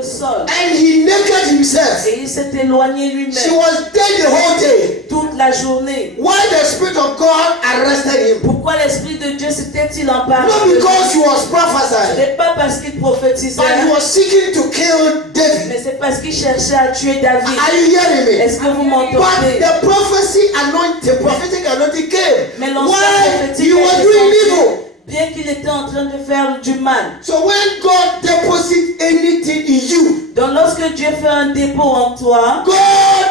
le sol. And he naked himself. Et il s'est éloigné She lui-même was dead the whole day. toute la journée. Why the Spirit of God arrested him? Pourquoi l'Esprit de Dieu s'était-il emparé Not de lui? because he was Ce prophesying, n'est pas parce qu'il prophétisait, but he was seeking to kill David. mais c'est parce qu'il cherchait à tuer David. Are you hearing me? Est-ce que vous But m'entendez? the prophetic anointing came Mais l'ancien while prophétique he was est doing descendu, evil. bien qu'il était en train de faire du mal. So when God deposits anything in you, Donc lorsque Dieu fait un dépôt en toi, God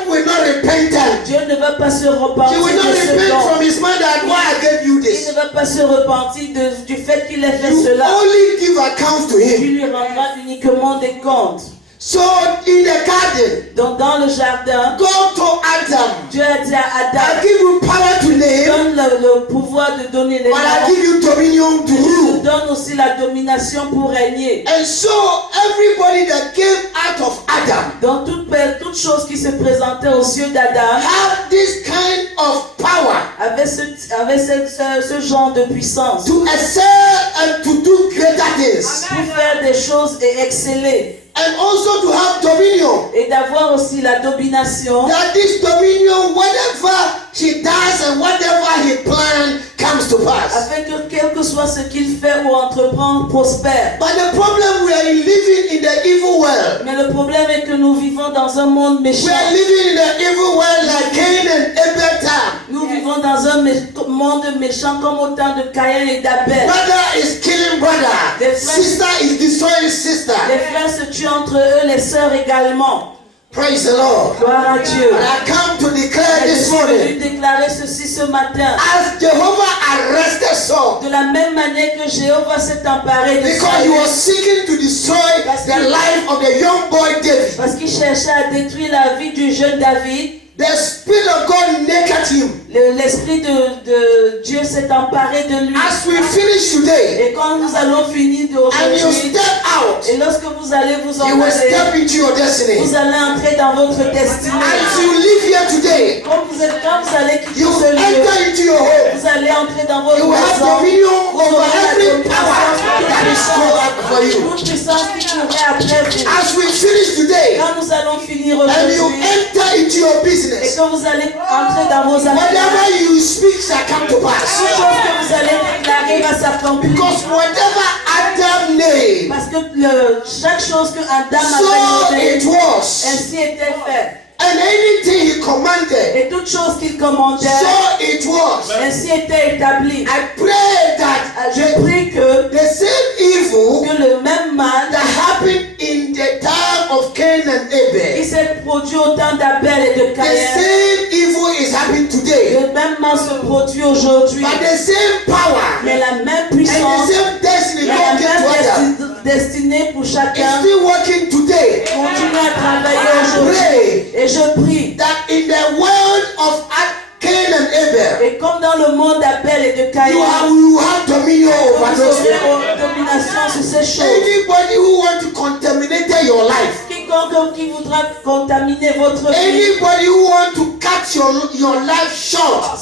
will not repent. Dieu ne va pas se He repentir will de not ce repent don. from his mind that why I gave you Il this. ne va pas se repentir du fait qu'il ait fait You cela. only give account to Tu him. lui rendras uniquement des comptes. So in the garden, Donc dans le jardin, God told Adam, Dieu a dit à I Adam, give you power to name, donne le pouvoir de donner les but I noms. give you dominion to Je te rule. donne aussi la domination pour régner. And so everybody that came out of Adam Donc toute chose qui se présentait aux yeux d'Adam have this kind of power avait ce genre de puissance to excel and to do greater things. pour faire des choses et exceller. And also to have dominion. Et d'avoir aussi la domination. That this dominion, whatever he does and whatever he plans, comes to pass. Afin que quel que soit ce qu'il fait ou entreprend, prospère. But the problem, we are living in the evil world. Mais le problème est que nous vivons dans un monde méchant. We are living in the evil world like Cain and Abel time. Nous vivons dans un monde méchant comme au temps de Caïn et d'Abel. Brother is killing brother. Sister is destroying sister. Les frères se tuent entre eux, les sœurs également. Praise the Lord. Gloire à Dieu. And I come to declare Et je this suis venu morning, déclarer ceci ce matin. as Jehovah arrested Saul, De la même manière que Jéhovah s'est emparé de because he Saül, was seeking to destroy the life of the young boy David. parce qu'il cherchait à détruire la vie du jeune David, The Spirit of God naked him. l'Esprit de Dieu s'est emparé de lui. As we finish today, Et quand nous allons finir and you d'aujourd'hui, step out, et lorsque vous allez vous you will envoler, step into your destiny. vous allez entrer dans votre destinée. As you live here today, Quand vous allez quitter you ce will lieu, enter into your home. vous allez entrer dans votre You will have maison. dominion Vous over aurez la every power that is stored up for you. toute puissance qui courait après vous. As we finish today, Quand nous allons finir and you aujourd'hui, enter into your et business, que vous allez entrer dans vos affaires, whatever you speak shall come to toute pass. chose que vous allez déclarer va s'accomplir. Because whatever Adam named, Parce que chaque chose que Adam so avait it nommée, was. ainsi était fait. And anything he commanded, Et toute chose qu'il commandait, so it was. ainsi était établi. I pray that Je prie que the same evil le même mal that happened in the time of Cain and qui Abel, s'est produit au temps d'Abel et de the Caïn, same evil is happening today. le même mal se produit aujourd'hui. But the same power Mais la même and puissance, the same destiny la God gave to Adam même destinée pour is chacun still working today. continue à travailler I aujourd'hui. pray Et je prie. that in the world of Cain and Abel, Et comme dans le monde d'Abel et de Caïn, you have dominion over vous those aurez people. domination sur ces choses. Anybody who wants to contaminate your life, Quiconque qui voudra contaminer votre vie, anybody who wants to cut your life short,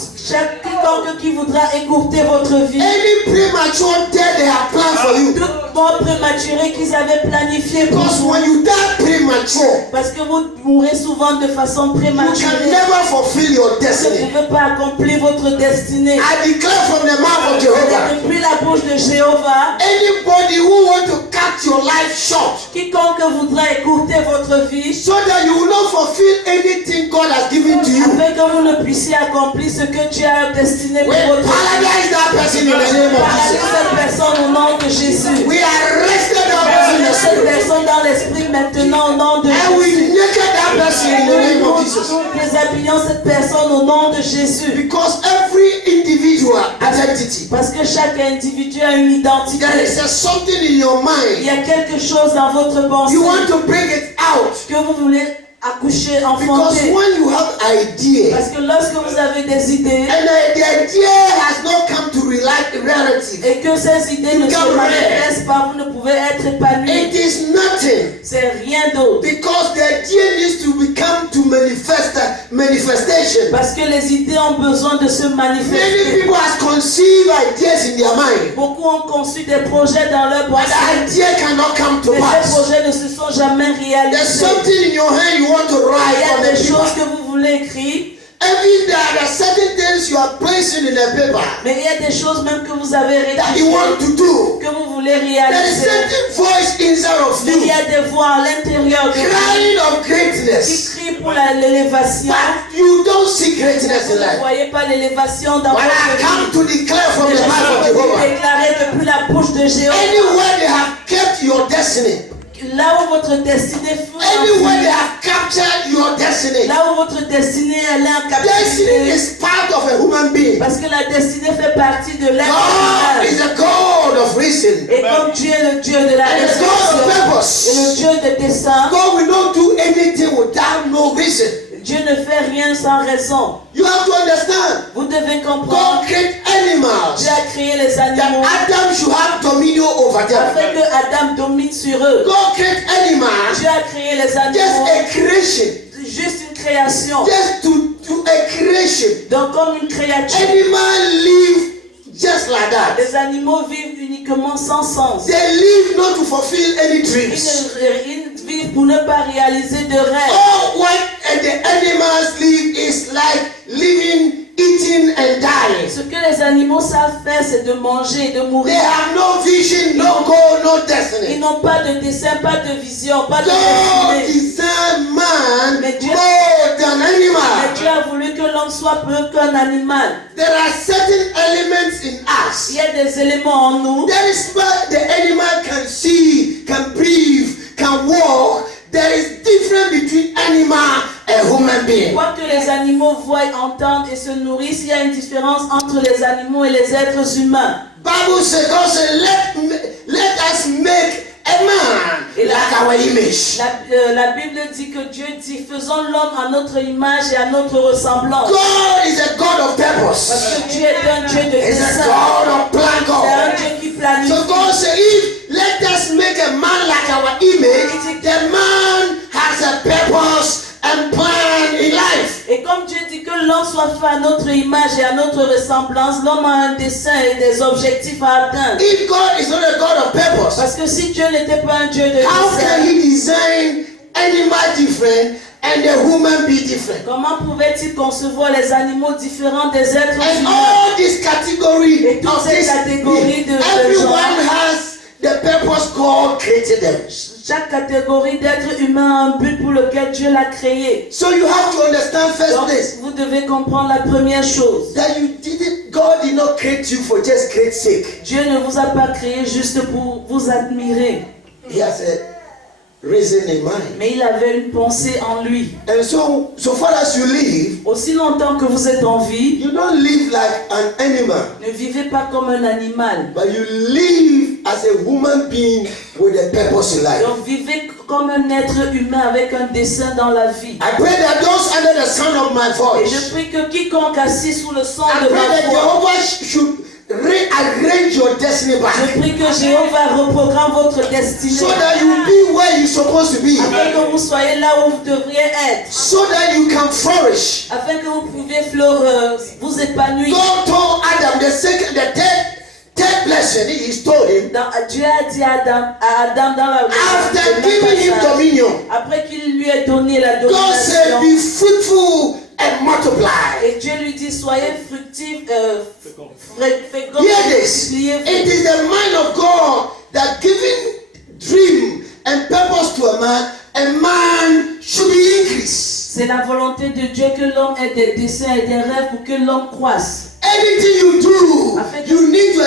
quiconque qui voudra écourter votre vie, any premature death they have planned for you. toute mort prématurée qu'ils avaient planifié pour Because vous, when you die premature, parce que vous mourrez souvent de façon you can prématurée, never fulfill your vous ne destiny. pouvez pas accomplir votre destinée. I declare from the mouth of Jehovah, Et depuis la bouche de Jéhovah, anybody who wants to cut your life short, quiconque voudra écourter votre vie, so that you will not fulfill anything God has given to you, afin que vous ne puissiez accomplir ce que Dieu a destiné pour we votre vie. paralyze that person in the name of Paralyse Jesus. cette personne au nom de Jésus. We arrested that person in the Cette spirit. personne dans l'esprit maintenant au nom de And we Jésus. naked that person in the name of Jesus. Nous déshabillons cette personne au nom de Jésus. Because every individual identity, Parce que chaque individu a une identité. there is something in your Il mind. y a quelque chose dans votre pensée You want to bring it out. que vous voulez accoucher, Because enfanter. when you have idea, Parce que lorsque vous avez des idées and the idea has not come to reality, et que ces idées ne se manifestent pas, vous ne pouvez être épanoui. it is nothing. C'est rien d'autre. Because the idea needs to become to manifest manifestation. Parce que les idées ont besoin de se Many manifester. people have conceived ideas in their mind, Beaucoup ont conçu des projets dans leur but pensée. the idea cannot come to Mais ces pass. projets ne se sont jamais There's réalisés. something in your hand you want to Il write y on a the des choses paper. que vous voulez écrire, Even there are certain things you are placing in the paper mais il y a des choses même que vous avez that you want rédigées, to do. que vous voulez There is réaliser. certain voice inside of Mais il y you a des voix à l'intérieur de vous crying of qui greatness, crient pour l'élévation. but you don't see greatness Vous in ne life. voyez pas l'élévation dans When I votre come vie. to declare from Mais the je mouth of suis venu Jehovah, déclarer depuis la bouche de Jéhovah. anywhere they have kept your destiny, Là où votre destinée fut anywhere they enfuie, have captured your destiny, là où votre destinée elle est en destiny captivité, is part of a human being. parce que la destinée fait partie de l'être God is humain. a God of reason. Et comme Dieu est le Dieu de la And it's God of résurrection purpose. et le Dieu de dessein, God will not do anything without no reason. Dieu ne fait rien sans raison. You have to understand. Vous devez comprendre. God created animals Dieu a créé les that animaux Adam should have dominion over them. afin que Adam domine sur eux. God created animals, Dieu a créé les just animaux, a creation, juste une création. just to a creation. Donc comme une créature. Animals live just like that. Les animaux vivent uniquement sans sens. They live not to fulfill any dreams. Ils vivent pour ne pas réaliser de rêves. All what the animals live is like living, eating, and dying. Ce que les animaux savent faire, c'est de manger et de They mourir. have no vision, no goal, no Ils destiny. n'ont pas de dessein, pas de vision, pas de God destinée. designed man Mais Dieu- more than Mais animal. Dieu a voulu que l'homme soit plus qu'un animal. There are certain elements in us. Il y a des éléments en nous. That is why the animal can see, can breathe, can walk. There is difference between animal and human being. Quoique les animaux voient, entendent et se nourrissent, il y a une différence entre les animaux et les êtres humains. Bible says, God said, let us make a man Et la- like our image. La Bible dit que Dieu dit, faisons l'homme à notre image et à notre ressemblance. God is a God of purpose. Parce que Dieu est un Dieu de He's a dessein. God of plan C'est un God. Dieu qui planifie. So God said, if let us make a man like our image, the man has a purpose and plan in life. Et comme Dieu dit que l'homme soit fait à notre image et à notre ressemblance, l'homme a un dessein et des objectifs à atteindre. If God is not a God of purpose, Parce que si Dieu n'était pas un Dieu de how can dessein, He design animal different and the human be different? comment pouvait-il concevoir les animaux différents des êtres And humains? all this category Et toutes of ces this, catégories de everyone gens. has the purpose God created them. Chaque catégorie d'êtres humains a un but pour lequel Dieu l'a créé. So you have to understand first Donc, this, vous devez comprendre la première chose. that God did not create you for just great sake. Dieu ne vous a pas créé juste pour vous admirer, He has a reason in mind. mais il avait une pensée en lui. And so far as you live, Aussi longtemps que vous êtes en vie, you don't live like an animal, ne vivez pas comme un animal. but you live as a human being with a purpose in life. Donc vivez comme un être humain avec un dessein dans la vie. I pray that those under the sound of my Et je voice, prie que quiconque assis sous le son I de pray ma that voix, Jehovah should rearrange your destiny je back, prie que Jéhovah reprogramme votre destinée. so that you be where you're supposed to be, Afin que vous soyez là où vous devriez être. so that you can flourish. Afin que vous puissiez vous épanouir. God told Adam the third blessing. He told him Dieu a dit à Adam dans la after giving him dominion. après qu'il lui ait donné la God said, domination. "Be fruitful and multiply." Et Dieu lui dit, soyez fructifs, féconds, Hear this. multipliez-vous. It is the mind of God that giving dream and purpose to a man should be increased. C'est la volonté de Dieu que l'homme ait des desseins et des rêves pour que l'homme croisse. Anything you do, you need to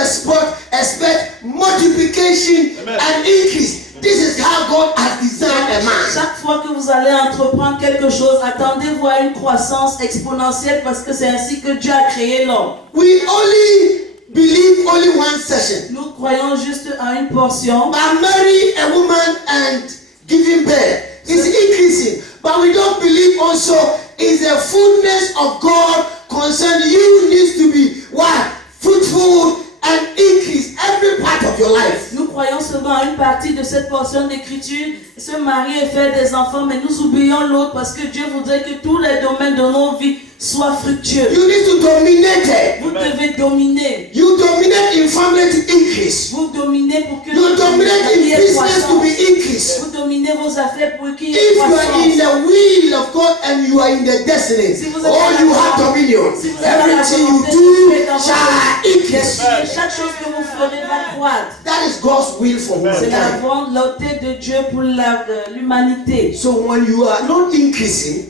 expect multiplication and increase. This is how God has designed a man. Chaque fois que vous allez entreprendre quelque chose, attendez-vous à une croissance exponentielle parce que c'est ainsi que Dieu a créé l'homme. We only believe only one session. Nous croyons juste à une portion. But marry a woman and giving birth is increasing. But we don't believe also is the fullness of God concerned. You needs to be what? Fruitful and increase every part of your life. Nous croyons seulement à une partie de cette portion d'écriture, se marier et faire des enfants, mais nous oublions l'autre parce que Dieu voudrait que tous les domaines de nos vies soient fructueux. You need to dominate it. Vous devez dominer. You dominate in family to increase. Vous dominez pour que You dominate in y ait business croissance. to be increased. Vous dominez vos affaires pour qu'il y ait If you are in croissance. the will of God and you are in the destiny, Si vous êtes or dans you la- have dominion, si vous êtes dans la everything you volonté de do Dieu dans votre shall vie, increase. chaque chose que vous ferez va croître. That is God's will for C'est la mankind. volonté de Dieu pour l'humanité. So when you are not increasing,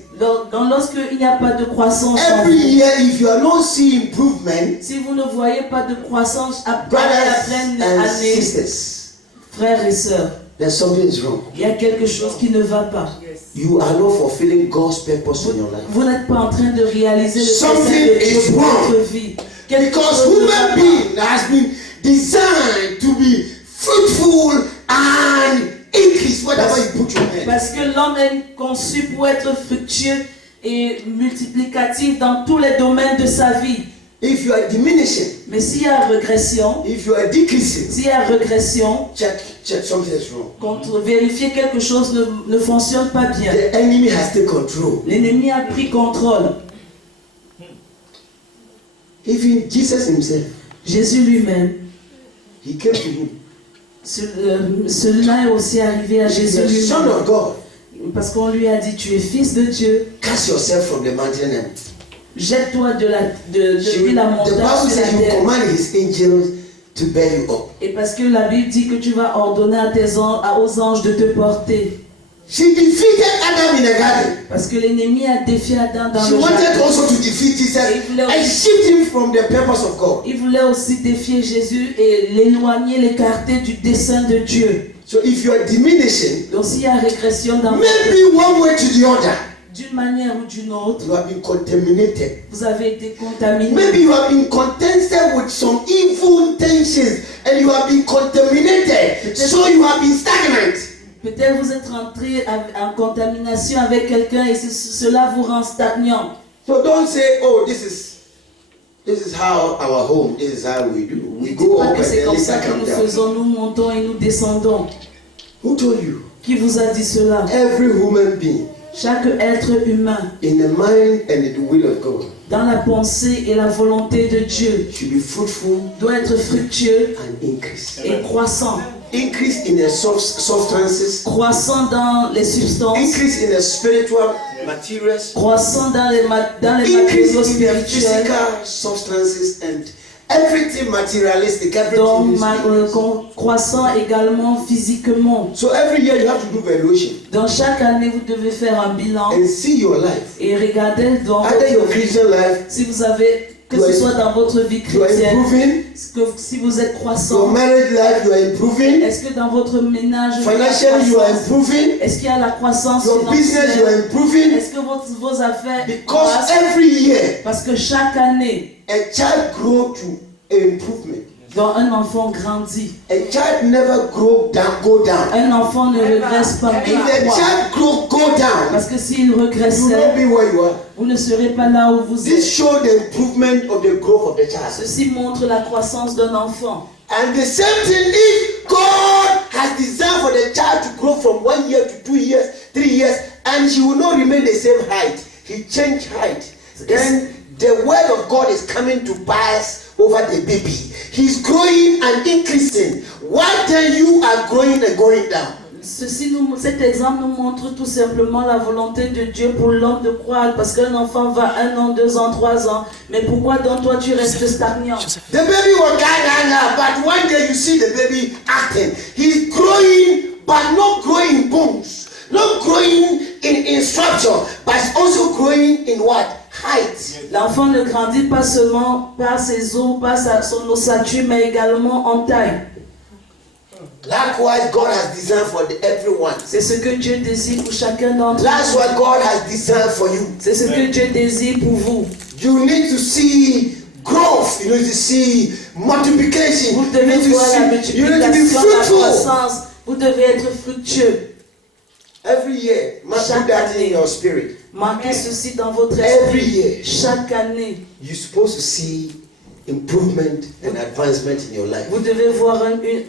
Lorsqu'il n'y a pas de croissance en every vous, year if you are not seeing improvement, si vous ne voyez pas de croissance après brothers la pleine and année, sisters, frères et sœurs, then something is wrong. il y a quelque chose qui ne va pas. You are not fulfilling God's purpose in your life. Vous n'êtes pas en train de réaliser le Something dessein de Dieu is pour wrong. votre vie. Quelque Because chose ne va human pas. being has been designed to be fruitful and increase whatever you put your hand. Parce que l'homme est conçu pour être fructueux et multiplicatif dans tous les domaines de sa vie. If you are diminishing, Mais s'il y a régression, if you are decreasing, s'il y a régression, check something is wrong. contre vérifier quelque chose ne fonctionne pas bien. The enemy has taken control. L'ennemi a pris contrôle. Even Jesus himself, Jésus lui-même, he came to him. Cela est aussi arrivé à He's Jésus the Son lui-même. of God. Parce qu'on lui a dit, tu es fils de Dieu, Cast yourself from the mountain and jette-toi depuis la the montagne Bible sur la says you terre. command his angels to bear you up. Et parce que la Bible dit que tu vas ordonner aux anges de te porter. She defeated Adam in the garden. Parce que l'ennemi a défié Adam dans She le wanted jardin. also to defeat Jesus and shift him from the purpose of God. Il voulait aussi défier Jésus et l'éloigner, l'écarter du dessein de Dieu. So if you are diminishing, Donc s'il y a régression dans votre maybe one way to the other, d'une manière ou d'une autre, you have been contaminated. vous avez été contaminé. Maybe you have been contested with some evil intentions and you have been contaminated. So you have been stagnant. Peut-être vous êtes rentré en contamination avec quelqu'un et cela vous rend stagnant. So don't say, oh, this is how our home, this is how we do. We Ne go dites pas up que and c'est then comme later ça que come nous down. faisons, nous montons et nous descendons. Who told you? Qui vous a dit cela? Every human being Chaque être humain, in the mind and in the will of God dans la pensée et la volonté de Dieu, should be fruitful doit être fructueux and increase. et croissant. Increase in the substances, Croissant dans les substances, increase in the spiritual materials, croissant dans les increase matériaux in the spirituels, physical substances and everything materialistic, donc everything. croissant également physiquement. So every year you have to do valuation Dans chaque année, vous devez faire un bilan and see your life. et regarder dans Either your votre vie, Christian life, si vous avez, que You ce are- soit dans votre vie you are chrétienne, improving. si vous êtes Your croissant, marriage life, you are improving. est-ce que dans votre ménage, il y a la Financially, you are croissance? improving. Est-ce qu'il y a la croissance Your business, you are financière? improving. Est-ce que vos affaires Because croissent? every year, Parce que chaque année, a child grows to improvement. dont un enfant grandit, A child never go down. un enfant ne regresse pas, mais If the croît. child go down, Parce que s'il you will regressait, not be where you are. vous ne serez pas là où vous This êtes. shows the improvement of the growth of the child. Ceci montre la croissance d'un enfant. And the same thing, if God has designed for the child to grow from 1 year to 2 years, 3 years, and he will not remain the same height, he changed height, then the word of God is coming to pass over the baby. He's growing and increasing. Why then you are growing and going down? Cet exemple nous montre tout simplement la volonté de Dieu pour l'homme de croître. Parce qu'un enfant va 1 an, 2 ans, 3 ans. Mais pourquoi donc toi tu restes stagnant? The baby will die, but one day you see the baby acting. He's growing, but not growing in bones, not growing in structure, but also growing in what? Height. L'enfant ne grandit pas seulement par ses os, par son ossature, mais également en taille. Likewise, God has designed for everyone. C'est ce que Dieu désire pour chacun d'entre That's nous. what God has designed for you. C'est ce que Dieu désire pour vous. You need to see growth. You need to see multiplication. Vous You devez need to voir la see. You need to be multiplication, la fruitful. croissance. Vous devez être fructueux. Every year, must put that in your spirit. Marquez ceci dans votre Every esprit. year, Chaque année, you're supposed to see improvement and advancement in your life. Vous devez voir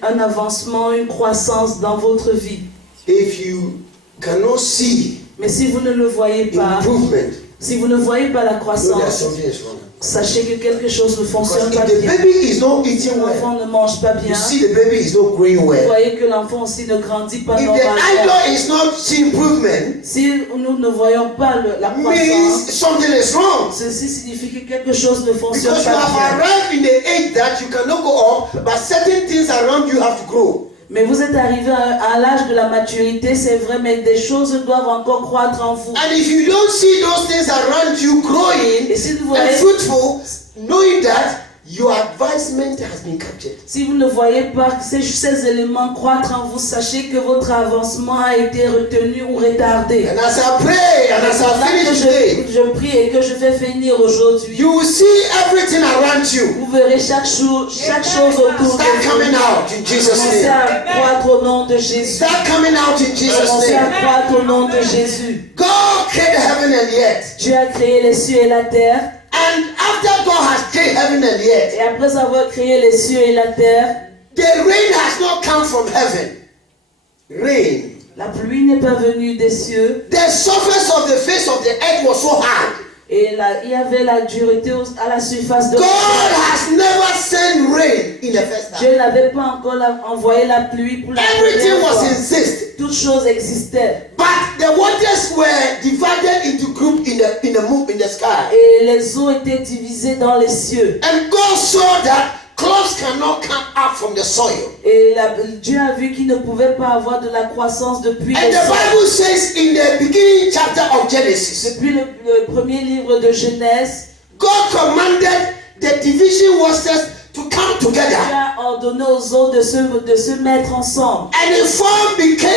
un avancement, une croissance dans votre vie. If you cannot see Mais si vous ne le voyez pas, improvement, si vous ne voyez pas la know that croissance, something is wrong. sachez que quelque chose ne Because fonctionne pas if the bien. baby is not eating L'enfant well, ne mange pas you bien. see the baby is not growing Vous well. voyez que l'enfant aussi ne grandit pas If the normalement. idol is not seeing improvement, Si nous ne voyons pas la means croissance, something is wrong. ceci signifie que quelque chose ne fonctionne Because you pas have bien. arrived in the age that you cannot go up, but certain things around you have to grow. Mais vous êtes arrivé à l'âge de la maturité, c'est vrai, mais des choses doivent encore croître en vous. And if you don't see those things around you growing Et si vous and voyez, fruitful, knowing that your advancement has been captured. si vous ne voyez pas ces éléments croître en vous, sachez que votre avancement a été retenu ou retardé. And as I pray and as I Là que finish today, je prie et que je vais finir aujourd'hui, you will see everything around you vous verrez chaque chose autour de start vous. coming out in Jesus' Commencez name. à croître au nom de Jésus. Start coming out in Jesus' Commencez à name. croître au nom de Jésus. God created heaven and earth. Dieu a créé les cieux et la terre. And after God has created heaven and earth, Et après avoir créé les cieux et la terre, the rain has not come from heaven. Rain. la pluie n'est pas venue des cieux. The surface of the face of the earth was so hard. Et il y avait la dureté à la surface de God la terre. has never sent rain in the first time. Dieu n'avait pas encore envoyé la pluie pour la Everything première was fois. insist. Toutes choses existaient. But the waters were divided into groups in the sky. Et les eaux étaient divisées dans les cieux. And God saw that crops cannot come up from the soil. Et Dieu a vu qu'il ne pouvait pas avoir de la croissance depuis And le the sol. Bible says in the beginning chapter of Genesis, Depuis le premier livre de Genèse, God commanded the division waters to come Dieu together. a ordonné aux eaux de se mettre ensemble. And the form became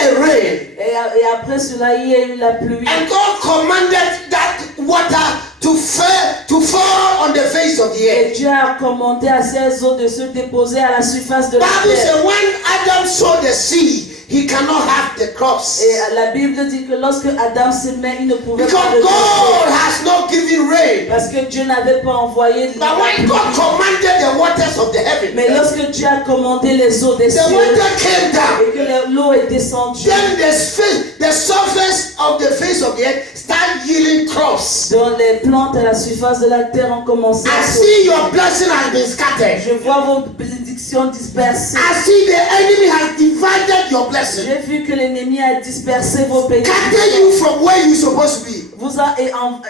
a rain. Et après cela, il y a eu la pluie. And God commanded that water to fall on the face of the Et earth. Dieu a commandé à ces eaux de se déposer à la surface de la Bible terre. says when Adam saw the sea, he cannot have the crops. Et la Bible dit que lorsque Adam s'aimait, il ne pouvait pas Because le God déposer. has not given rain. Parce que Dieu n'avait pas envoyé de But when God commanded the waters of the Mais heaven, lorsque Dieu a commandé les eaux des the cieux water came down. et que l'eau est descendue, Then the surface of the face of the earth start yielding crops. dans les plantes à la surface de la terre ont commencé I à see your blessing has been scattered. Je vois vos bénédictions dispersées. I see the enemy has divided your blessing. J'ai vu que l'ennemi a dispersé vos Scattered bénédictions. you from where you're supposed to be. Vous a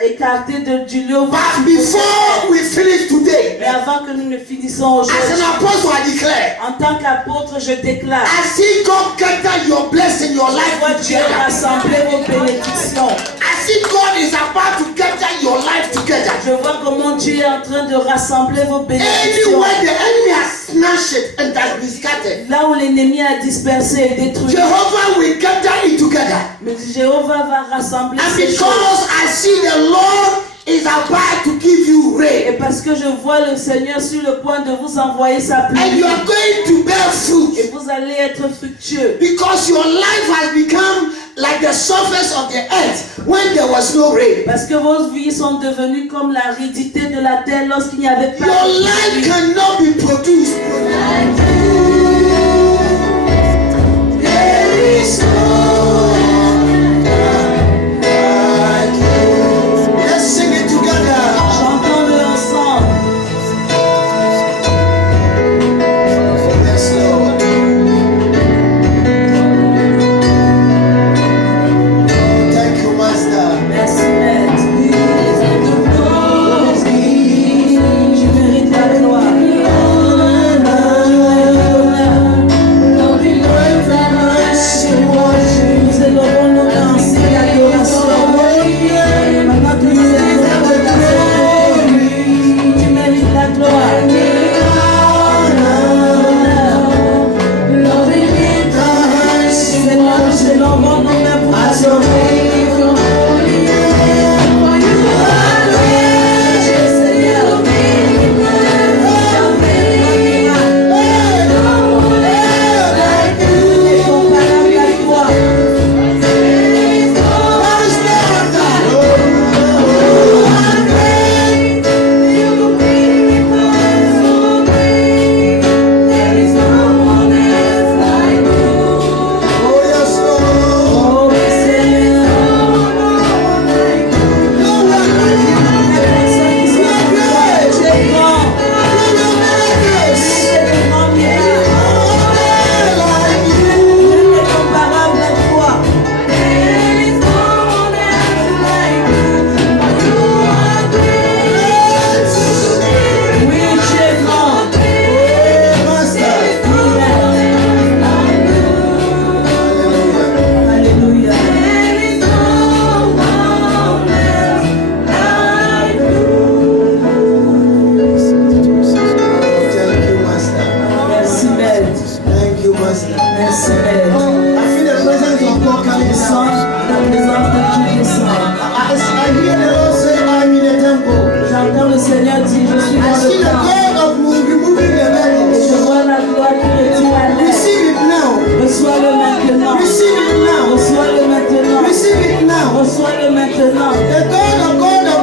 écarté du lieu où vous But étiez. before we finish today, Mais avant que nous ne finissions as aujourd'hui, an apostle, I declare, en tant qu'apôtre, je déclare, I see God gather your blessing, your je life vois Dieu together. rassembler vos bénédictions. I see God is about to gather your life together. Je vois comment Dieu est en train de rassembler vos bénédictions. Anywhere the enemy has snatched it and has been scattered, Là où l'ennemi a dispersé et détruit, Jehovah will gather it together. mais Jéhovah va rassembler And ces choses. because I see the Lord is about to give you Et rain, parce que je vois le Seigneur sur le point de vous envoyer sa and pluie, you are going to bear fruit, et vous allez être fructueux. because your life has become like the surface of the earth when there was no rain. Parce que vos vies sont devenues comme l'aridité de la terre lorsqu'il n'y avait pas Your de life pluie. cannot be produced. There is no like you. Let's sing it together. Chantons-le ensemble. Yes, Lord. Thank you, Master. Merci, Maître. Tu mérites la gloire. Nous élevons nos mains en adoration. Maintenant que nous élevons nos mains, tu mérites la gloire. Seigneur, nous élevons nos mains pour adorer. Seigneur, incomparable à toi. La présence de Dieu descend. I hear the Lord say, I'm in the temple. J'entends le Seigneur dire, je suis I dans see le the temple. God of removing the Et burdens. je vois la gloire qui retire la laine. Receive it now. Reçois-le maintenant. Receive it now. Reçois-le maintenant. Receive it now. Reçois-le maintenant. The God of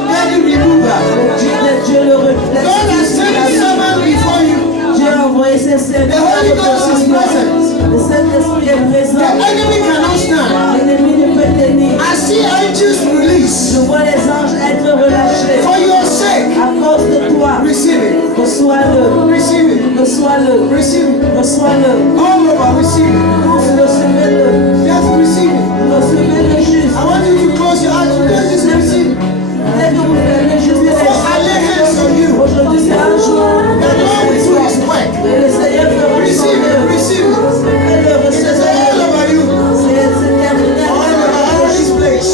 burden remover. Le Dieu le reflète. God has sent his servant before you. Dieu a envoyé ses serviteurs. The Holy Ghost is present. Le Saint-Esprit est présent. The enemy cannot stand. L'ennemi ne peut tenir. I see angels release Je vois les anges être relâchés. for your sake. À cause de toi. Receive it. Reçois-le. Receive it. Reçois-le. Receive it. Reçois-le. All over, receive it. Tous recevez-le. Just receive it. Recevez-le juste. I want you to close your eyes. Just receive it. Dès que vous fermez juste les For I lay hands on you. Aujourd'hui c'est un jour. The Lord will do his work. Et le Seigneur fera son Receive it. œuvre. Receive it. Recevez-le. It is all Recevez-le. over you. C'est terminé. All over this place.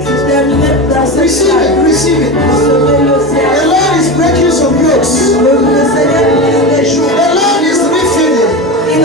C'est terminé dans cette Receive salle. it. Receive it. Recevez-le. The Lord is breaking some yokes. Le Seigneur brise les jours. The Lord is refilling. Il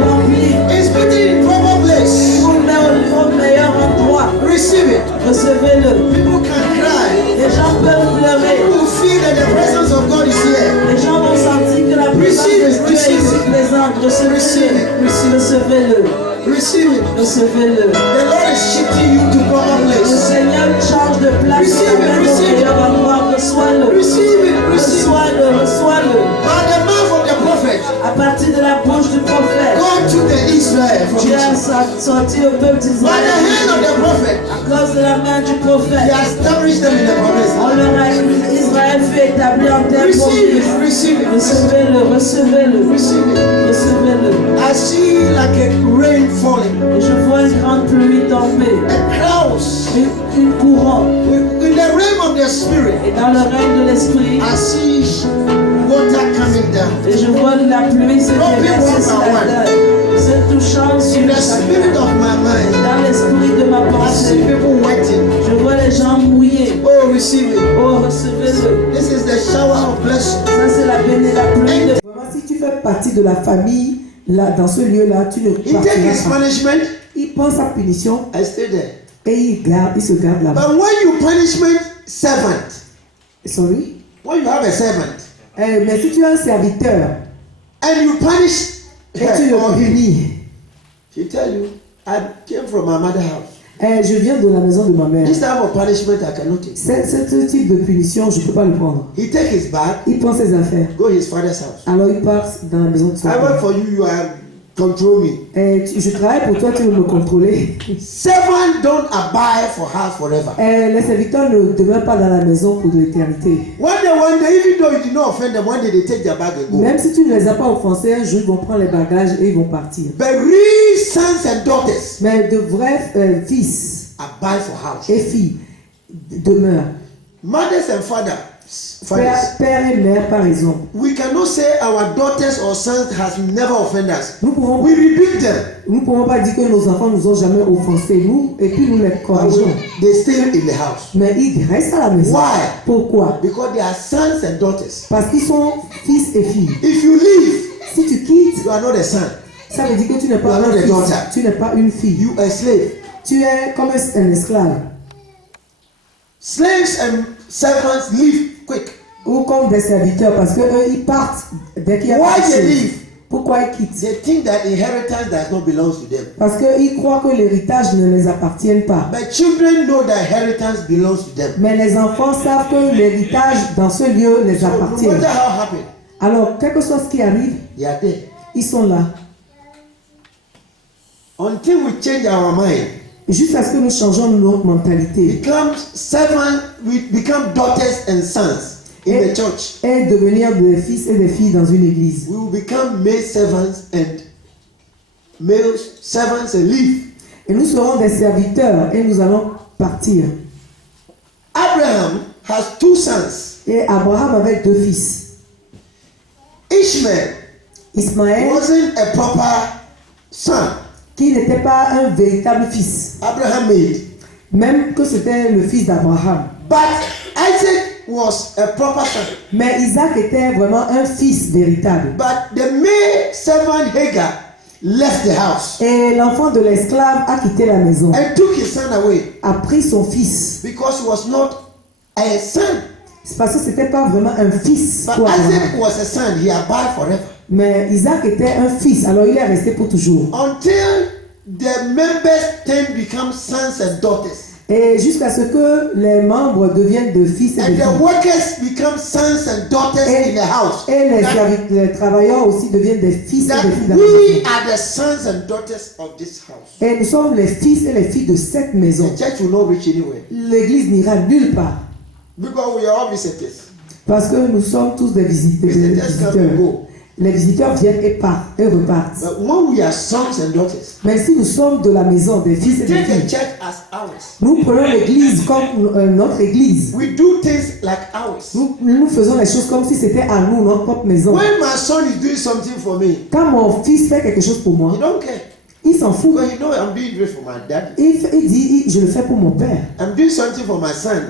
remplit. He's putting in proper place. Il vous met au meilleur endroit. Receive it. Recevez-le. People can cry. Les gens peuvent pleurer. People feel that the presence of God is here. Les gens vont sentir que la présence de Dieu est ici présente. Recevez-le. Recevez-le. Receive it. Recevez-le. The Lord is shifting you to proper Le place. Seigneur change de place. Receive it, Au receive it. meilleur endroit. Reçois-le. Receive it. Receive it. Reçois-le. Reçois-le. By the mouth of the prophet, À partir de la bouche du prophète, God took the Israel from Dieu a Egypt. sorti le peuple By the d'Israël. hand of the prophet, À cause de la main du He prophète, established them in the promised on land. leur a Israël fut établi en terre Receive it. promise. Receive it. Recevez-le, recevez-le, Receive it. recevez-le. I see like a rain falling. Et je vois une grande pluie tomber, A clouds. une couronne. In the realm of the spirit, Et dans le règne de l'esprit, I see water coming down. et je vois la pluie se déverser sur la terre, se touchant sur In the chacun. spirit of my mind, Dans l'esprit de ma I see pensée, people waiting. je vois les gens mouillés. Oh, receive it. Oh, recevez-le. This is the shower of blessing. Ça, c'est la pluie de Vraiment, si tu fais partie de la famille, là, dans ce lieu-là, tu ne He take his partiras pas. punishment. Il prend sa punition I stay there. et il se garde là-bas. But when you punishment servant, Sorry. when you have a servant Mais si tu as un serviteur and you punish et tu her le or him, punis, she tell you, I came from my mother's house. je viens de la maison de ma mère. This type of punishment I cannot take. Ce type de punition, je ne peux pas le prendre. He take his bag, Il prend ses affaires. go his father's house. Alors il part dans la maison de son I work père. for you, you are control me. Je travaille pour toi, tu veux me contrôler. Servant don't abide for house forever. Les serviteurs ne demeurent pas dans la maison pour de l'éternité. One day, even though you did not offend them, one day they take their bag and go. Même si tu ne les as pas offensés, un jour ils vont prendre les bagages et ils vont partir. But real sons and daughters Mais de vrais fils abide for house. et filles demeurent. Mothers and fathers, Père et mère, par exemple. we cannot say our daughters or sons has never offended us. Nous We rebuke them. ne pouvons pas dire que nos enfants nous ont jamais offensés, nous, et puis nous les But corrigeons. they stay in the house. Mais ils restent à la maison. Why? Pourquoi? Because they are sons and daughters. Parce qu'ils sont fils et filles. If you leave, Si tu quittes, you are not a son. ça veut dire que tu n'es You pas are not un a fils, daughter. tu n'es pas une fille. You are a slave. Tu es comme un esclave Slaves and servants leave quick. ou comme des serviteurs parce que eux ils partent dès qu'il y a Why quelque they chose. leave? Pourquoi ils quittent? They think that inheritance does not belong to them. Parce qu'ils croient que l'héritage ne les appartient pas. But children know that inheritance belongs to them. Mais les enfants savent que l'héritage dans ce lieu les So no appartient. matter how happy, Alors, quel que soit ce qui arrive, they are there. ils sont là. Until we change our mind, Jusqu'à ce que nous changeons notre mentalité we become daughters and sons in the church. et devenir des fils et des filles dans une église. We will become male servants and leave. Et nous serons des serviteurs et nous allons partir. Abraham has two sons. Et Abraham avait deux fils. Ishmael Ismaël, wasn't a proper son. qui n'était pas un véritable fils, Abraham made. même que c'était le fils d'Abraham. But Isaac was a proper son. Mais Isaac était vraiment un fils véritable. But the male servant Hagar left the house Et l'enfant de l'esclave a quitté la maison, and took his son away a pris son fils. because he was not a son. C'est parce que c'était pas vraiment un fils But pour Abraham. Isaac was a son. He abided forever Mais Isaac était un fils, alors il est resté pour toujours. until the members then become sons and daughters. Et jusqu'à ce que les membres deviennent de fils et And de the filles. workers become sons and daughters in the house. Et That, les travailleurs aussi deviennent des fils et that des filles dans la maison. we are the sons and daughters of this house. Et nous sommes les fils et les filles de cette maison. The church will not reach anywhere L'église n'ira nulle part. because we are all visitors. Parce que nous sommes tous des visiteurs. Visitors come and go. Les visiteurs viennent et partent et repartent. But when we are sons and daughters, Mais si nous sommes de la maison des fils et des take the filles, church as ours. nous prenons l'église comme notre église. We do things like ours. Nous faisons les choses comme si c'était à nous, notre propre maison. When my son is doing something for me, Quand mon fils fait quelque chose pour he moi, don't care. il s'en fout. Because he know I'm doing it for my dad. Il dit, je le fais pour mon père. I'm doing something for my son.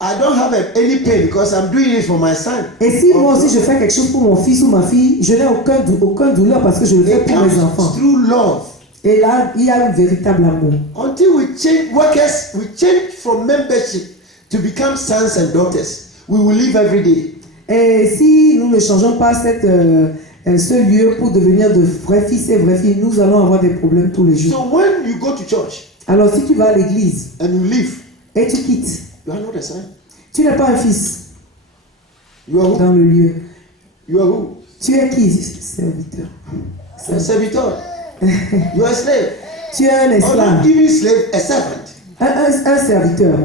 I don't have any pain because I'm doing it for my son. Et si moi aussi je fais quelque chose pour mon fils ou ma fille, je n'ai aucun douleur parce que je le fais It pour mes comes enfants. through love. Et là, il y a un véritable amour. Until we change workers, we change from membership to become sons and daughters. We will live every day. Et si nous ne changeons pas ce lieu pour devenir de vrais fils et vraies filles, nous allons avoir des problèmes tous les jours. So when you go to church Alors si tu vas à l'église and you leave, et tu quittes, you are not a son. tu n'es pas un fils You are who? dans le lieu. You are who? Tu es qui, serviteur? You are a servitor. You are a slave. Tu es un Or not esclave, even slave, a servant. un serviteur.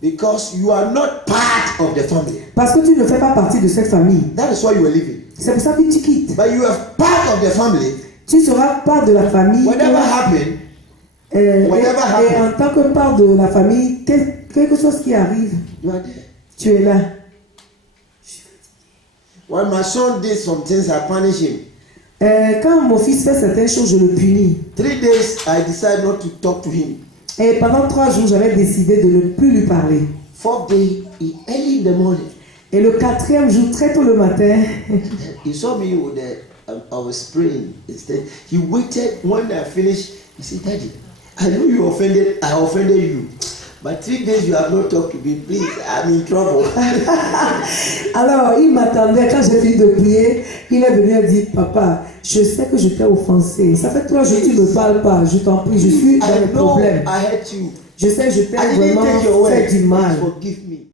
Because you are not part of the family. Parce que tu ne fais pas partie de cette famille. That is why you are leaving. C'est pour ça que tu quittes. But you are part of the family. Tu seras part de la famille. Whatever happened, Et whatever happened, en tant que part de la famille, quelque chose qui arrive, you are there. tu es là. When my son did some things, I punish him. Quand mon fils fait certaines choses, je le punis. 3 days, I decided not to talk to him. Et pendant 3 jours, j'avais décidé de ne plus lui parler. 4th day, early in the morning, Et le 4e jour, très tôt le matin, he saw me with I was praying. Instead, he waited when I finished. He said, "Daddy, I know you offended. I offended you, but 3 days you have not talked to me. Please, I'm in trouble." alors il m'attendait. Quand j'ai fini de prier, il est venu et dit, papa, je sais que je t'ai offensé. Ça fait 3 jours que tu ne me parles pas. Je t'en prie, je suis dans I le know problème. I hurt you. Je sais, je t'ai I didn't vraiment take your fait word. du mal. Forgive me.